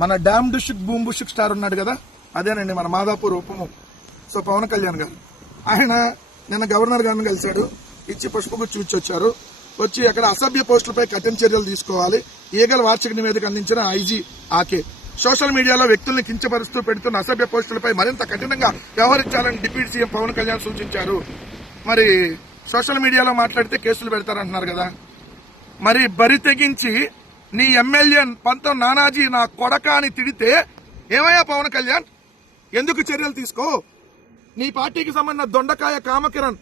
మన dam బుషిక్ boom బుషిక్ star ఉన్నాడు కదా, అదేనండి మన మాదాపూర్ ఉపము. సో పవన్ కళ్యాణ్ గారు ఆయన నిన్న గవర్నర్ గారిని కలిశాడు, ఇచ్చి పుష్పగుచ్చి వచ్చారు. వచ్చి అక్కడ అసభ్య పోస్టులపై కఠిన చర్యలు తీసుకోవాలి, ఈగల వార్షిక నివేదిక అందించిన ఐజీ ఆకే. సోషల్ మీడియాలో వ్యక్తుల్ని కించపరుస్తూ పెడుతున్న అసభ్య పోస్టులపై మరింత కఠినంగా వ్యవహరించాలని డిప్యూటీ సీఎం పవన్ కళ్యాణ్ సూచించారు. మరి సోషల్ మీడియాలో మాట్లాడితే కేసులు పెడతారంటున్నారు కదా, మరి బరి తెగించి నీ ఎమ్మెల్యే పంతం నానాజీ నా కొడక అని తిడితే ఏమయ్యా పవన్ కళ్యాణ్, ఎందుకు చర్యలు తీసుకో? నీ పార్టీకి సంబంధించిన దొండకాయ కామకిరణ్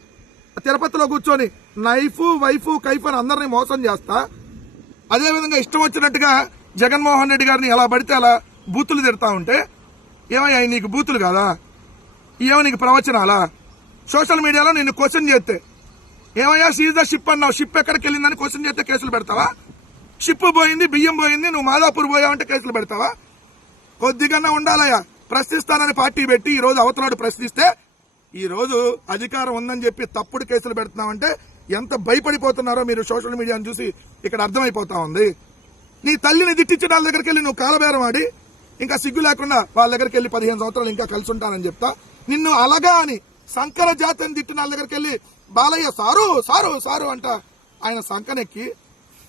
తిరుపతిలో కూర్చొని నైఫ్ వైఫ్ కైఫ్ అని అందరినీ మోసం చేస్తా, అదేవిధంగా ఇష్టం వచ్చినట్టుగా జగన్మోహన్ రెడ్డి గారిని ఎలా పడితే అలా బూతులు తిడతా ఉంటే ఏమయ్యా నీకు బూతులు కాదా? ఏమో నీకు ప్రవచనాలా? సోషల్ మీడియాలో నిన్ను క్వశ్చన్ చేస్తే ఏమయ్యా సీజ్ ద షిప్ అన్నావు, షిప్ ఎక్కడికి వెళ్ళిందని క్వశ్చన్ చేస్తే కేసులు పెడతావా? షిప్ పోయింది, బియ్యం పోయింది, నువ్వు మాదాపూర్ పోయావంటే కేసులు పెడతావా? కొద్దిగా ఉండాలయ్యా. ప్రశ్నిస్తానని పార్టీ పెట్టి ఈ రోజు అవతలాడు ప్రశ్నిస్తే ఈ రోజు అధికారం ఉందని చెప్పి తప్పుడు కేసులు పెడుతున్నామంటే ఎంత భయపడిపోతున్నారో మీరు సోషల్ మీడియాను చూసి ఇక్కడ అర్థమైపోతా ఉంది. నీ తల్లిని దిట్టించిన వాళ్ళ దగ్గరికి వెళ్ళి నువ్వు కాలబేరం ఆడి ఇంకా సిగ్గు లేకుండా వాళ్ళ దగ్గరికి వెళ్ళి 15 సంవత్సరాలు ఇంకా కలిసి ఉంటానని చెప్తా, నిన్ను అలగా అని సంకర జాతిని తిట్టిన వాళ్ళ దగ్గరికి వెళ్ళి బాలయ్య సారు సారు సారు అంట ఆయన సంకనెక్కి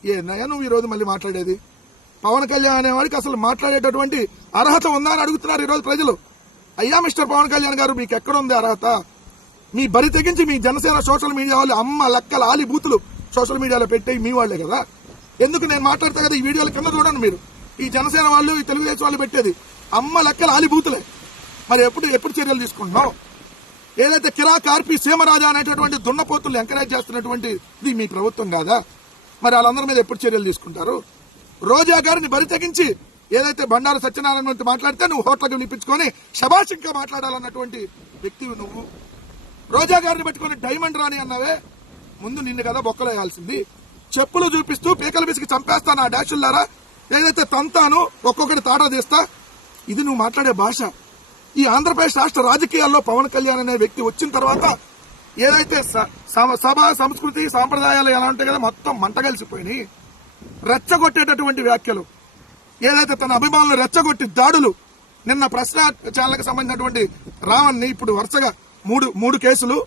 ఏనయ్యా నువ్వు ఈ రోజు మళ్ళీ మాట్లాడేది? పవన్ కళ్యాణ్ అనేవాడికి అసలు మాట్లాడేటటువంటి అర్హత ఉందా అని అడుగుతున్నారు ఈరోజు ప్రజలు. అయ్యా మిస్టర్ పవన్ కళ్యాణ్ గారు, మీకు ఎక్కడుంది అర్హత? మీ బరి తెగించి మీ జనసేన సోషల్ మీడియా వాళ్ళు అమ్మ లెక్కల ఆలి బూతులు సోషల్ మీడియాలో పెట్టే మీ వాళ్లే కదా. ఎందుకు నేను మాట్లాడతా కదా, ఈ వీడియోల కింద చూడండి మీరు, ఈ జనసేన వాళ్ళు ఈ తెలుగుదేశం వాళ్ళు పెట్టేది అమ్మ లెక్కల ఆలి బూతులే. మరి ఎప్పుడు చర్యలు తీసుకుంటున్నావు? ఏదైతే కిరా కార్పి సీమరాజా అనేటటువంటి దున్నపోతులు ఎంకరేజ్ చేస్తున్నటువంటి ఇది మీ ప్రభుత్వం కాదా? మరి వాళ్ళందరి మీద ఎప్పుడు చర్యలు తీసుకుంటారు? రోజా గారిని బరి తెగించి ఏదైతే బండారు సత్యనారాయణ మాట్లాడితే నువ్వు హోటల్కి నిప్పించుకొని శభాషింగ్గా మాట్లాడాలన్నటువంటి వ్యక్తివి నువ్వు. రోజా గారిని పెట్టుకుని డైమండ్ రాణి అన్నావే, ముందు నిన్ను కదా బొక్కలు వేయాల్సింది. చెప్పులు చూపిస్తూ పీకలు పిసికి చంపేస్తాను ఆ డాషుల్లారా, ఏదైతే తంతాను ఒక్కొక్కటి తాటా తీస్తా, ఇది నువ్వు మాట్లాడే భాష. ఈ ఆంధ్రప్రదేశ్ రాష్ట్ర రాజకీయాల్లో పవన్ కళ్యాణ్ అనే వ్యక్తి వచ్చిన తర్వాత ఏదైతే సభ సంస్కృతి సాంప్రదాయాలు ఎలా ఉంటాయి కదా మొత్తం మంటగలిసిపోయినాయి. రెచ్చగొట్టేటటువంటి వ్యాఖ్యలు, ఏదైతే తన అభిమానులు రెచ్చగొట్టి దాడులు, నిన్న ప్రశ్న ఛానల్కి సంబంధించినటువంటి రావణ్ని ఇప్పుడు వరుసగా మూడు కేసులు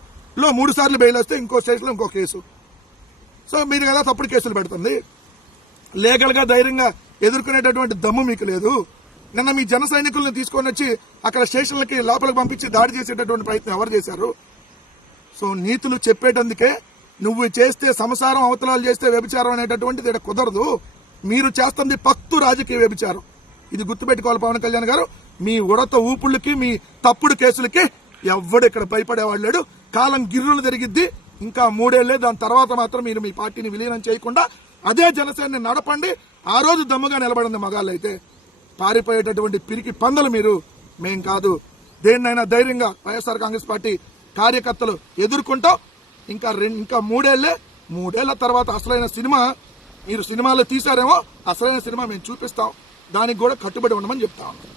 3 సార్లు బెయిల్ వస్తే ఇంకో స్టేషన్లో ఇంకో కేసు. సో మీరు కదా తప్పుడు కేసులు పెడుతుంది. లీగల్ గా ధైర్యంగా ఎదుర్కొనేటటువంటి దమ్ము మీకు లేదు. నిన్న మీ జన సైనికులను తీసుకొని వచ్చి అక్కడ స్టేషన్లకి లోపలికి పంపించి దాడి చేసేటటువంటి ప్రయత్నం ఎవరు చేశారు? సో నీతులు చెప్పేటందుకే నువ్వు చేస్తే సంసారం, అవతలాలు చేస్తే వ్యభిచారం అనేటటువంటిది ఇక్కడ కుదరదు. మీరు చేస్తుంది పక్తు రాజకీయ వ్యభిచారం. ఇది గుర్తుపెట్టుకోవాలి పవన్ కళ్యాణ్ గారు. మీ ఉడత ఊపుళ్ళకి, మీ తప్పుడు కేసులకి ఎవ్వడు ఇక్కడ భయపడేవాడు లేడు. కాలం గిర్రులు జరిగిద్ది. ఇంకా 3 ఏళ్లే, దాని తర్వాత మాత్రం మీరు మీ పార్టీని విలీనం చేయకుండా అదే జనసేనని నడపండి. ఆ రోజు దమ్ముగా నిలబడింది మగాళ్ళైతే. పారిపోయేటటువంటి పిరికి పందలు మీరు, మేం కాదు. దేన్నైనా ధైర్యంగా వైఎస్ఆర్ కాంగ్రెస్ పార్టీ కార్యకర్తలు ఎదుర్కొంటాం. ఇంకా 3 ఏళ్లే. 3 ఏళ్ల తర్వాత అసలైన సినిమా, మీరు సినిమాలో తీశారేమో, అసలైన సినిమా మేము చూపిస్తాం. దానికి కూడా కట్టుబడి ఉండమని చెప్తా ఉన్నాం.